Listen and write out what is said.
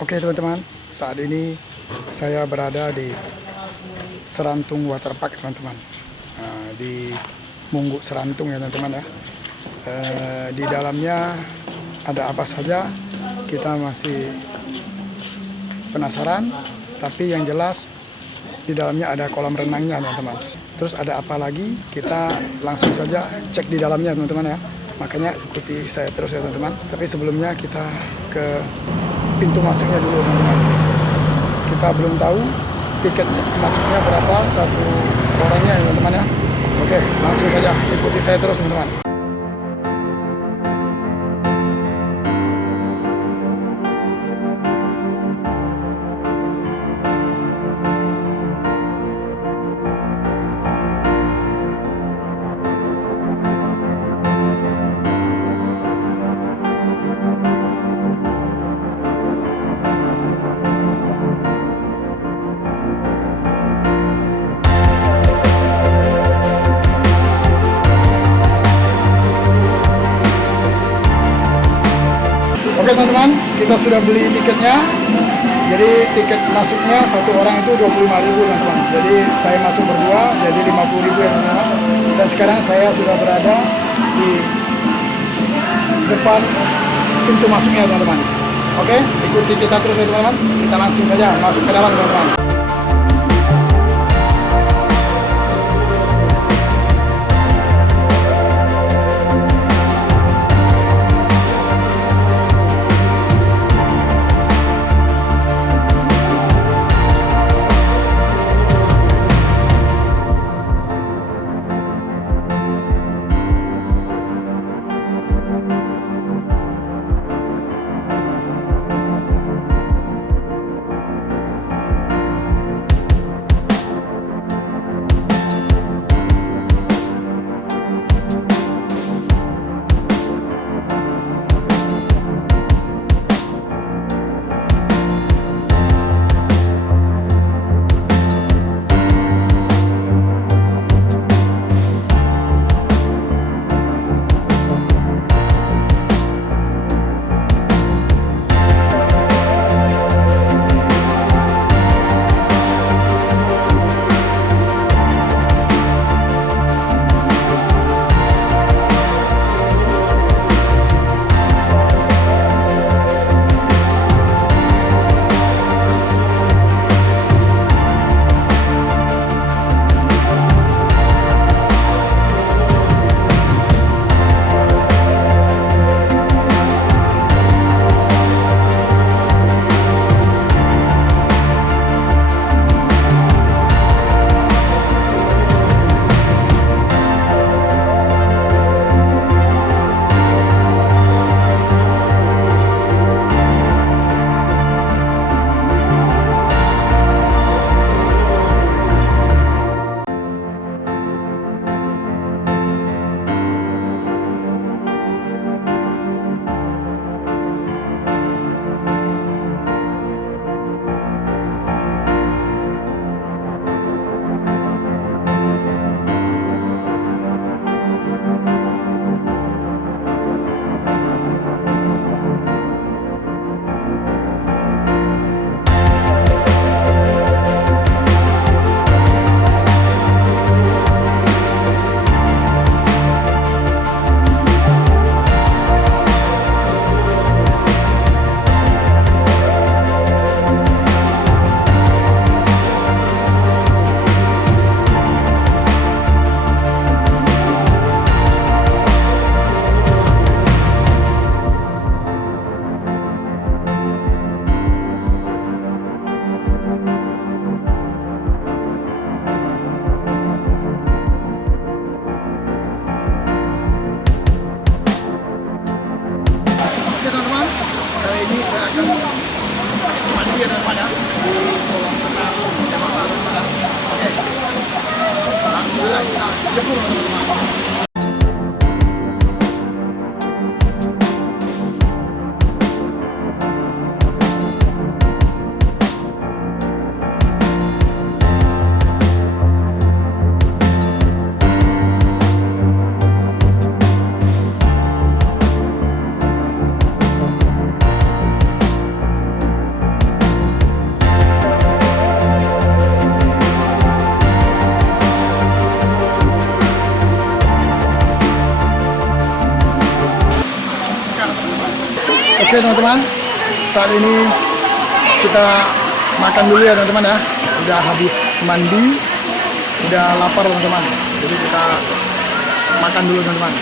Oke teman-teman, saat ini saya berada di Serantung Waterpark teman-teman. Di Mungguk Serantung ya teman-teman ya. Di dalamnya ada apa saja kita masih penasaran, tapi yang jelas di dalamnya ada kolam renangnya teman-teman. Terus ada apa lagi, kita langsung saja cek di dalamnya teman-teman ya. Makanya ikuti saya terus ya teman-teman. Tapi sebelumnya kita ke pintu masuknya dulu teman-teman. Kita belum tahu tiket masuknya berapa satu orangnya ya teman-teman ya. Oke, langsung saja ikuti saya terus teman-teman. Oke teman-teman, kita sudah beli tiketnya. Jadi tiket masuknya satu orang itu 25.000 teman-teman. Jadi saya masuk berdua jadi 50.000 ya teman-teman. Dan sekarang saya sudah berada di depan pintu masuknya teman-teman. Oke, ikuti kita terus ya teman-teman. Kita langsung saja masuk ke dalam teman-teman. Ini saya akan mandi daripada di kolam renang yang besar. Oke, langsung saja kita jemput teman-teman. Oke teman-teman, saat ini kita makan dulu ya teman-teman ya. Udah habis mandi, udah lapar teman-teman. Jadi kita makan dulu teman-teman.